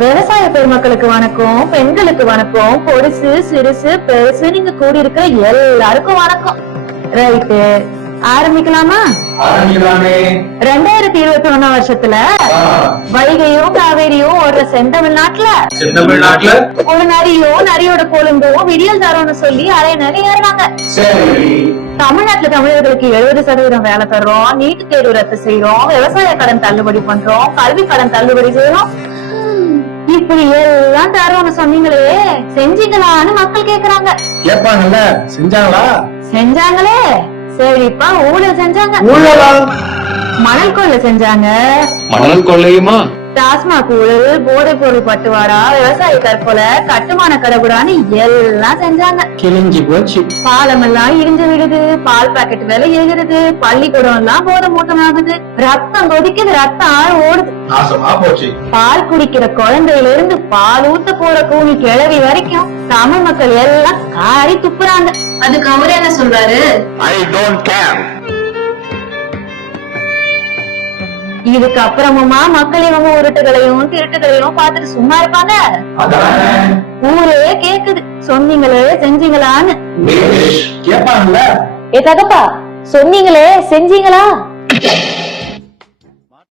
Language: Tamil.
விவசாய பெருமக்களுக்கு வணக்கம், பெண்களுக்கு வணக்கம், பொடிசு சிறுசு பெருசு நீங்க கூடி இருக்கிற எல்லாருக்கும் வணக்கம். ரைட்டு, ஆரம்பிக்கலாமா? 2021 வருஷத்துல வைகையும் காவேரியும் ஒரு செந்தமிழ்நாட்டுல ஒரு நரியும் நரியோட கொழுந்தும் விடியல் தரோன்னு சொல்லி அரை நரி ஏறினாங்க. தமிழ்நாட்டுல தமிழர்களுக்கு 70% வேலை தர்றோம், நீட்டு தேர்வு ரத்து செய்யறோம், விவசாய கடன் தள்ளுபடி பண்றோம், கல்வி கடன் தள்ளுபடி செய்யறோம். இப்படி எல்லாம் தரோன்னு சொன்னீங்களே, செஞ்சீங்களான்னு மக்கள் கேக்குறாங்க. கேட்பாங்கல்ல, செஞ்சாங்களா? செஞ்சாங்களே. சரிப்பா, ஊழல் செஞ்சாங்க. மணல் கொள்ளை செஞ்சாங்க. மணல் கொள்ளையுமா? டாஸ்மாக் ஊழல், போதைப் பொருள் பட்டுவாடா, விவசாய தற்கொலை, கட்டுமான கடவுடான்னு எல்லாம் செஞ்சாங்க. கிழிஞ்சு போச்சு. பாலம் எல்லாம் இடிஞ்சு விடுது, பால் பாக்கெட் விலை ஏறுது, பள்ளிக்கூடம் எல்லாம் போதை மூட்டம் ஆகுது, ரத்தம் கொதிக்குது, ரத்தம் ஆறு ஓடுது. நாசமா போச்சு. பால் குடிக்கிற குழந்தையில இருந்து பால் ஊத்த போற கூனி கிழவி வரைக்கும் தமிழ் மக்கள் எல்லாம் காரி துப்புறாங்க. அதுக்கு அவரு என்ன சொல்றாரு? I don't care. இதுக்கு அப்புறமுமா மக்கள் இவங்க உருட்டுகளையும் திருட்டுகளையும் பார்த்துட்டு சும்மா இருப்பாங்க? ஊரே கேக்குது, சொன்னீங்களே செஞ்சீங்களான்னு. கேட்பாங்கல்ல. ஏ தகப்பா, சொன்னீங்களே செஞ்சீங்களா?